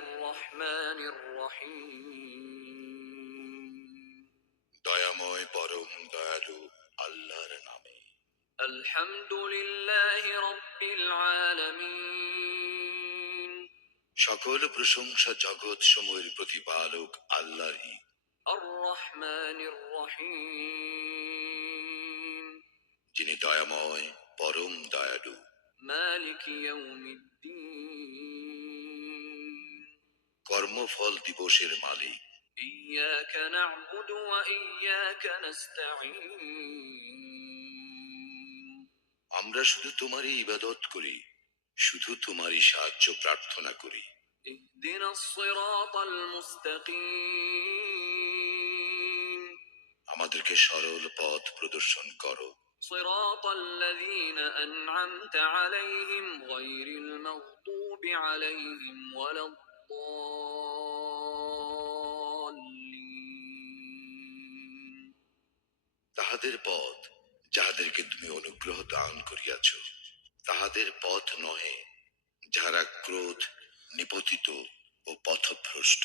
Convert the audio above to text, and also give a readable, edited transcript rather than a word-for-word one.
الرحمن الرحيم দয়াময় পরম দয়ালু আল্লাহর নামে। الحمد لله رب العالمين সকল প্রশংসা জগৎ সমূহের প্রতিপালক আল্লাহরই। الرحمن الرحيم যিনি দয়াময় পরম দয়ালু। مالك يوم الدين কর্মফল দিবসের মালিক। إياك نعبد وإياك نستعين আমরা শুধু তোমারই ইবাদত করি, শুধু তোমারই সাহায্য প্রার্থনা করি। اهدنا الصراط المستقيم আমাদেরকে সরল পথ প্রদর্শন করো। صراط الذين أنعمت عليهم غير المغضوب عليهم ولا الضالين তাহাদের পথ যাহাদেরকে তুমি অনুগ্রহ দান করিয়াছ, তাহাদের পথ নহে যাহারা ক্রোধ নিপতিত ও পথভ্রষ্ট।